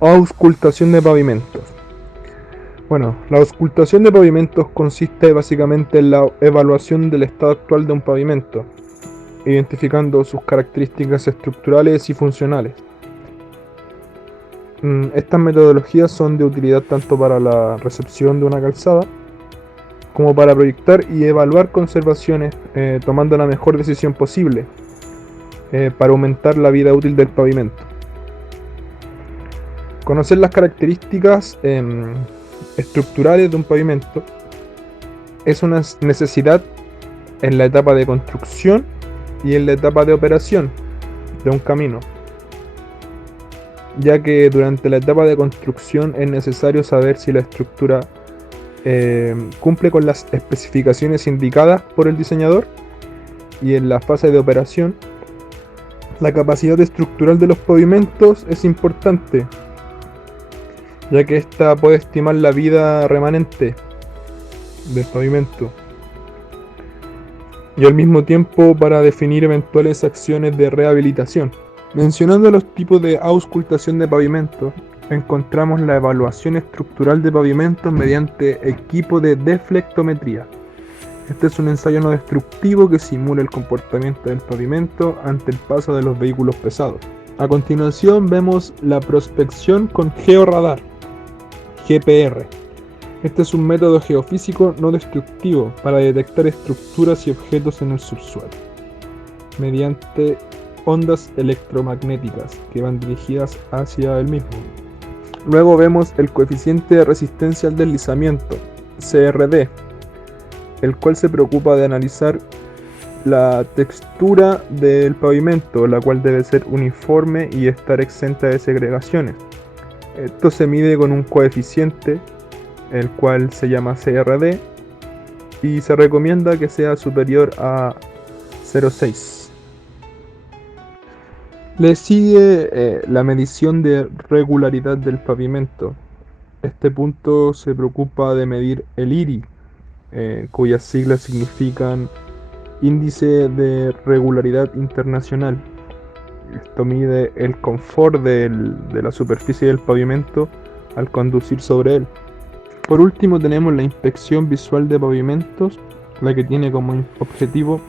Auscultación de pavimentos. Bueno, la auscultación de pavimentos consiste básicamente en la evaluación del estado actual de un pavimento, identificando sus características estructurales y funcionales. Estas metodologías son de utilidad tanto para la recepción de una calzada como para proyectar y evaluar conservaciones, tomando la mejor decisión posible para aumentar la vida útil del pavimento. Conocer las características estructurales de un pavimento es una necesidad en la etapa de construcción y en la etapa de operación de un camino, ya que durante la etapa de construcción es necesario saber si la estructura cumple con las especificaciones indicadas por el diseñador, y en la fase de operación la capacidad estructural de los pavimentos es importante, ya que ésta puede estimar la vida remanente del pavimento y al mismo tiempo para definir eventuales acciones de rehabilitación. Mencionando los tipos de auscultación de pavimentos, encontramos la evaluación estructural de pavimentos mediante equipo de deflectometría. Este es un ensayo no destructivo que simula el comportamiento del pavimento ante el paso de los vehículos pesados. A continuación vemos la prospección con georradar, GPR. Este es un método geofísico no destructivo para detectar estructuras y objetos en el subsuelo, mediante ondas electromagnéticas que van dirigidas hacia el mismo. Luego vemos el coeficiente de resistencia al deslizamiento, CRD, el cual se preocupa de analizar la textura del pavimento, la cual debe ser uniforme y estar exenta de segregaciones. Esto se mide con un coeficiente, el cual se llama CRD, y se recomienda que sea superior a 0,6. Le sigue la medición de regularidad del pavimento. Este punto se preocupa de medir el IRI, cuyas siglas significan Índice de Regularidad Internacional. Esto mide el confort de la superficie del pavimento al conducir sobre él. Por último tenemos la inspección visual de pavimentos, la que tiene como objetivo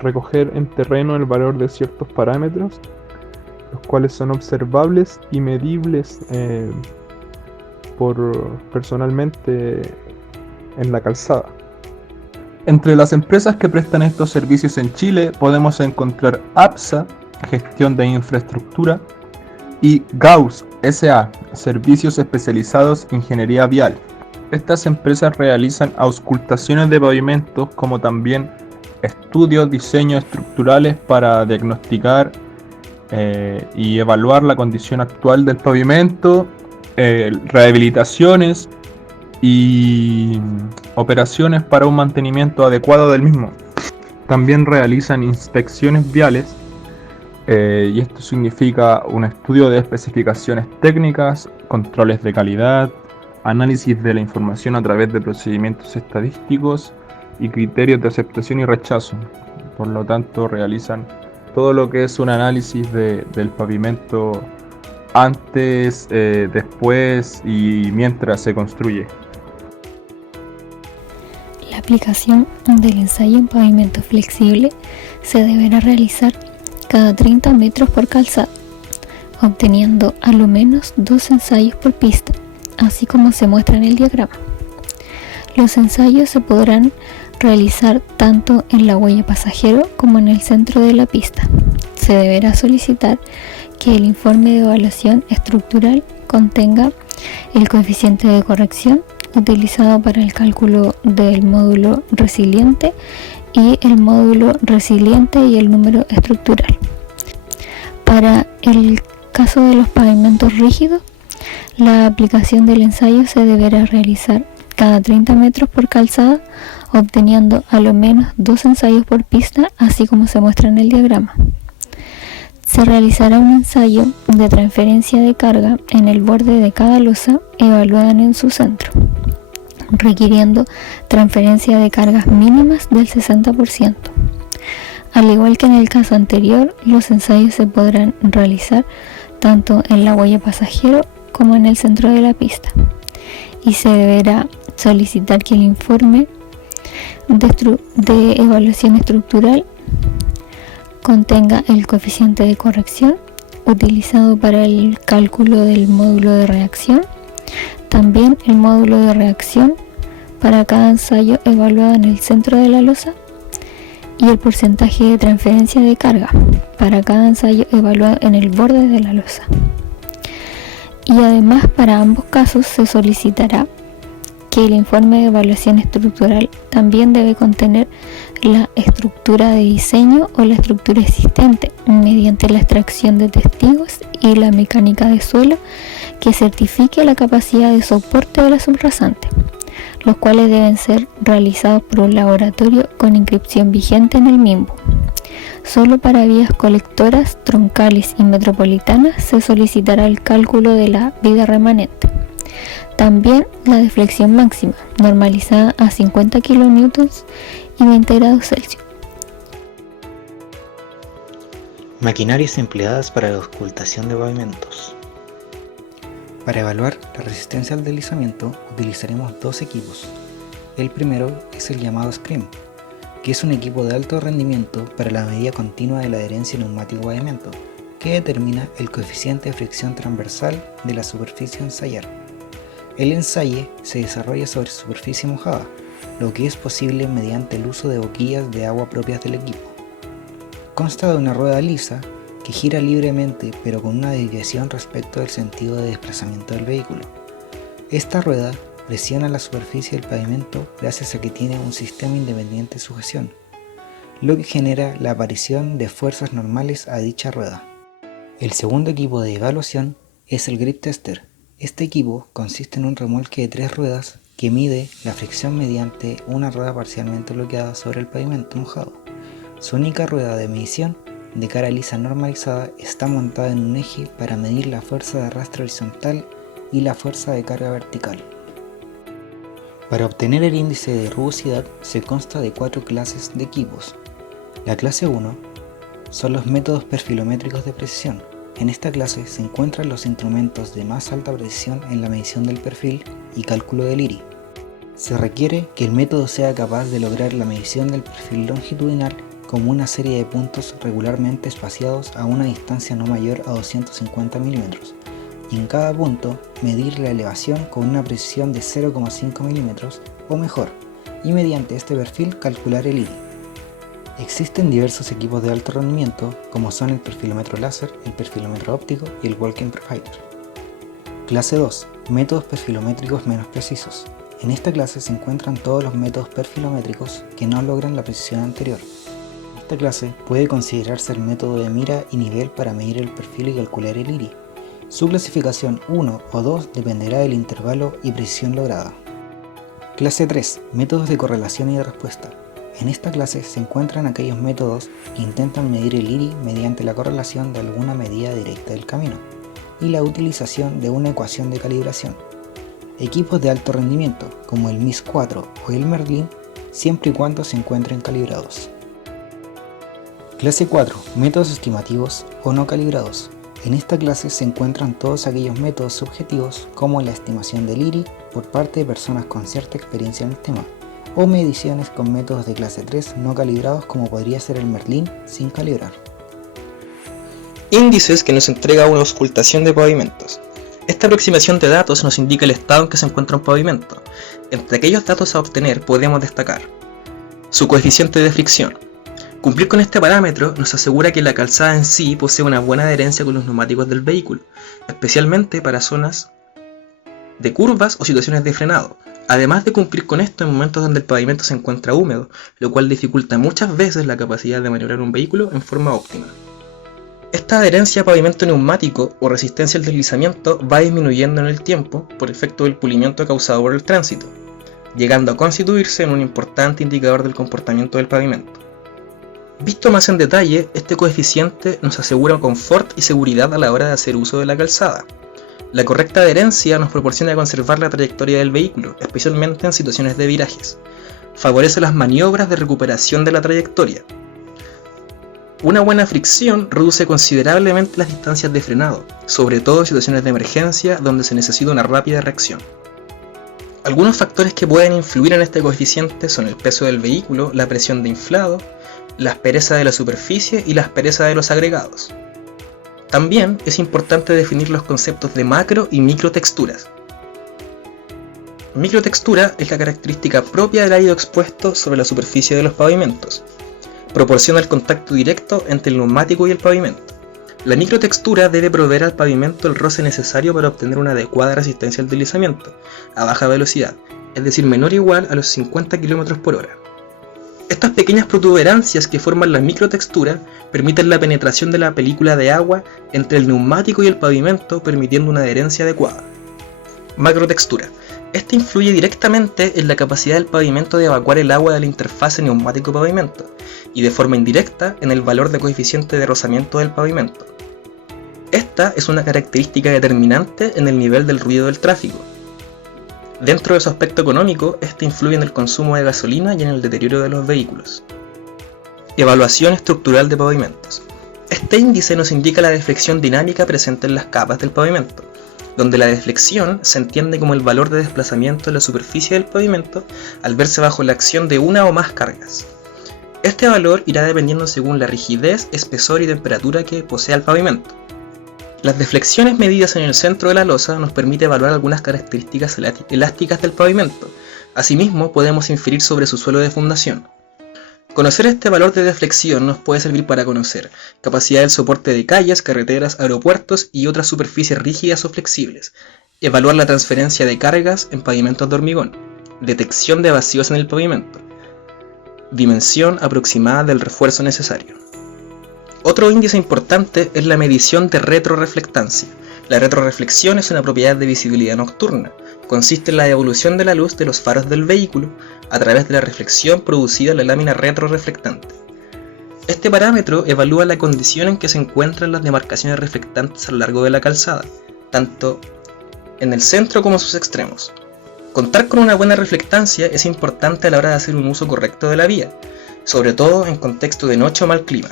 recoger en terreno el valor de ciertos parámetros, los cuales son observables y medibles personalmente en la calzada. Entre las empresas que prestan estos servicios en Chile podemos encontrar APSA, Gestión de Infraestructura, y Gauss S.A., Servicios Especializados Ingeniería Vial. Estas empresas realizan auscultaciones de pavimentos, como también estudios, diseños estructurales para diagnosticar y evaluar la condición actual del pavimento, rehabilitaciones y operaciones para un mantenimiento adecuado del mismo. También realizan inspecciones viales, y esto significa un estudio de especificaciones técnicas, controles de calidad, análisis de la información a través de procedimientos estadísticos y criterios de aceptación y rechazo. Por lo tanto, realizan todo lo que es un análisis del pavimento antes, después y mientras se construye. La aplicación del ensayo en pavimento flexible se deberá realizar cada 30 metros por calzada, obteniendo a lo menos 2 ensayos por pista, así como se muestra en el diagrama. Los ensayos se podrán realizar tanto en la huella pasajero como en el centro de la pista. Se deberá solicitar que el informe de evaluación estructural contenga el coeficiente de corrección utilizado para el cálculo del módulo resiliente y el módulo resiliente y el número estructural. Para el caso de los pavimentos rígidos, la aplicación del ensayo se deberá realizar cada 30 metros por calzada, obteniendo a lo menos 2 ensayos por pista, así como se muestra en el diagrama. Se realizará un ensayo de transferencia de carga en el borde de cada losa evaluada en su centro, requiriendo transferencia de cargas mínimas del 60%. Al igual que en el caso anterior, los ensayos se podrán realizar tanto en la huella pasajero como en el centro de la pista, y se deberá solicitar que el informe de evaluación estructural contenga el coeficiente de corrección utilizado para el cálculo del módulo de reacción, también el módulo de reacción para cada ensayo evaluado en el centro de la losa y el porcentaje de transferencia de carga para cada ensayo evaluado en el borde de la losa. Y además, para ambos casos se solicitará que el informe de evaluación estructural también debe contener la estructura de diseño o la estructura existente mediante la extracción de testigos y la mecánica de suelo que certifique la capacidad de soporte de la subrasante, los cuales deben ser realizados por un laboratorio con inscripción vigente en el MIMBU. Solo para vías colectoras, troncales y metropolitanas se solicitará el cálculo de la vida remanente. También la deflexión máxima, normalizada a 50 kN y 20 grados Celsius. Maquinarias empleadas para la auscultación de pavimentos. Para evaluar la resistencia al deslizamiento utilizaremos dos equipos. El primero es el llamado SCREAM, que es un equipo de alto rendimiento para la medida continua de la adherencia neumático-pavimento, que determina el coeficiente de fricción transversal de la superficie a ensayar. El ensaye se desarrolla sobre superficie mojada, lo que es posible mediante el uso de boquillas de agua propias del equipo. Consta de una rueda lisa que gira libremente pero con una desviación respecto del sentido de desplazamiento del vehículo. Esta rueda presiona la superficie del pavimento gracias a que tiene un sistema independiente de sujeción, lo que genera la aparición de fuerzas normales a dicha rueda. El segundo equipo de evaluación es el Grip Tester. Este equipo consiste en un remolque de 3 ruedas que mide la fricción mediante una rueda parcialmente bloqueada sobre el pavimento mojado. Su única rueda de medición de cara lisa normalizada está montada en un eje para medir la fuerza de arrastre horizontal y la fuerza de carga vertical. Para obtener el índice de rugosidad se consta de 4 clases de equipos. La clase 1 son los métodos perfilométricos de precisión. En esta clase se encuentran los instrumentos de más alta precisión en la medición del perfil y cálculo del IRI. Se requiere que el método sea capaz de lograr la medición del perfil longitudinal como una serie de puntos regularmente espaciados a una distancia no mayor a 250 mm, y en cada punto medir la elevación con una precisión de 0,5 mm o mejor, y mediante este perfil calcular el IRI. Existen diversos equipos de alto rendimiento como son el perfilómetro láser, el perfilómetro óptico y el Walking Profiler. Clase 2. Métodos perfilométricos menos precisos. En esta clase se encuentran todos los métodos perfilométricos que no logran la precisión anterior. Esta clase puede considerarse el método de mira y nivel para medir el perfil y calcular el IRI. Su clasificación 1 o 2 dependerá del intervalo y precisión lograda. Clase 3. Métodos de correlación y de respuesta. En esta clase se encuentran aquellos métodos que intentan medir el IRI mediante la correlación de alguna medida directa del camino y la utilización de una ecuación de calibración. Equipos de alto rendimiento como el MIS 4 o el Merlin, siempre y cuando se encuentren calibrados. Clase 4. Métodos estimativos o no calibrados. En esta clase se encuentran todos aquellos métodos subjetivos como la estimación del IRI por parte de personas con cierta experiencia en el tema, o mediciones con métodos de clase 3 no calibrados como podría ser el Merlin sin calibrar. Índices que nos entrega una auscultación de pavimentos. Esta aproximación de datos nos indica el estado en que se encuentra un pavimento. Entre aquellos datos a obtener podemos destacar su coeficiente de fricción. Cumplir con este parámetro nos asegura que la calzada en sí posee una buena adherencia con los neumáticos del vehículo, especialmente para zonas de curvas o situaciones de frenado. Además de cumplir con esto en momentos donde el pavimento se encuentra húmedo, lo cual dificulta muchas veces la capacidad de maniobrar un vehículo en forma óptima. Esta adherencia a pavimento neumático o resistencia al deslizamiento va disminuyendo en el tiempo por efecto del pulimiento causado por el tránsito, llegando a constituirse en un importante indicador del comportamiento del pavimento. Visto más en detalle, este coeficiente nos asegura confort y seguridad a la hora de hacer uso de la calzada. La correcta adherencia nos proporciona conservar la trayectoria del vehículo, especialmente en situaciones de virajes. Favorece las maniobras de recuperación de la trayectoria. Una buena fricción reduce considerablemente las distancias de frenado, sobre todo en situaciones de emergencia donde se necesita una rápida reacción. Algunos factores que pueden influir en este coeficiente son el peso del vehículo, la presión de inflado, la aspereza de la superficie y la aspereza de los agregados. También es importante definir los conceptos de macro y microtexturas. Microtextura es la característica propia del árido expuesto sobre la superficie de los pavimentos. Proporciona el contacto directo entre el neumático y el pavimento. La microtextura debe proveer al pavimento el roce necesario para obtener una adecuada resistencia al deslizamiento, a baja velocidad, es decir, menor o igual a los 50 km/h. Estas pequeñas protuberancias que forman la microtextura permiten la penetración de la película de agua entre el neumático y el pavimento, permitiendo una adherencia adecuada. Macrotextura. Esta influye directamente en la capacidad del pavimento de evacuar el agua de la interfase neumático-pavimento, y de forma indirecta en el valor de coeficiente de rozamiento del pavimento. Esta es una característica determinante en el nivel del ruido del tráfico. Dentro de su aspecto económico, este influye en el consumo de gasolina y en el deterioro de los vehículos. Evaluación estructural de pavimentos. Este índice nos indica la deflexión dinámica presente en las capas del pavimento, donde la deflexión se entiende como el valor de desplazamiento de la superficie del pavimento al verse bajo la acción de una o más cargas. Este valor irá dependiendo según la rigidez, espesor y temperatura que posea el pavimento. Las deflexiones medidas en el centro de la losa nos permite evaluar algunas características elásticas del pavimento. Asimismo, podemos inferir sobre su suelo de fundación. Conocer este valor de deflexión nos puede servir para conocer capacidad del soporte de calles, carreteras, aeropuertos y otras superficies rígidas o flexibles, evaluar la transferencia de cargas en pavimentos de hormigón, detección de vacíos en el pavimento, dimensión aproximada del refuerzo necesario. Otro índice importante es la medición de retroreflectancia. La retroreflexión es una propiedad de visibilidad nocturna. Consiste en la devolución de la luz de los faros del vehículo a través de la reflexión producida en la lámina retroreflectante. Este parámetro evalúa la condición en que se encuentran las demarcaciones reflectantes a lo largo de la calzada, tanto en el centro como en sus extremos. Contar con una buena reflectancia es importante a la hora de hacer un uso correcto de la vía, sobre todo en contexto de noche o mal clima.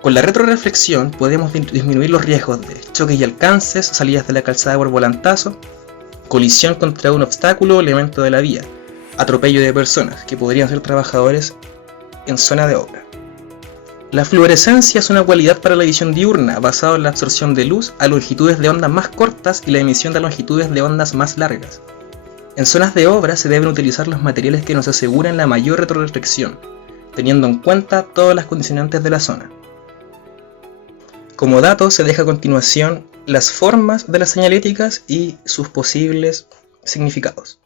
Con la retroreflexión podemos disminuir los riesgos de choques y alcances, salidas de la calzada por volantazo, colisión contra un obstáculo o elemento de la vía, atropello de personas que podrían ser trabajadores en zona de obra. La fluorescencia es una cualidad para la visión diurna basada en la absorción de luz a longitudes de ondas más cortas y la emisión de longitudes de ondas más largas. En zonas de obra se deben utilizar los materiales que nos aseguran la mayor retroreflexión, teniendo en cuenta todas las condicionantes de la zona. Como dato se deja a continuación las formas de las señaléticas y sus posibles significados.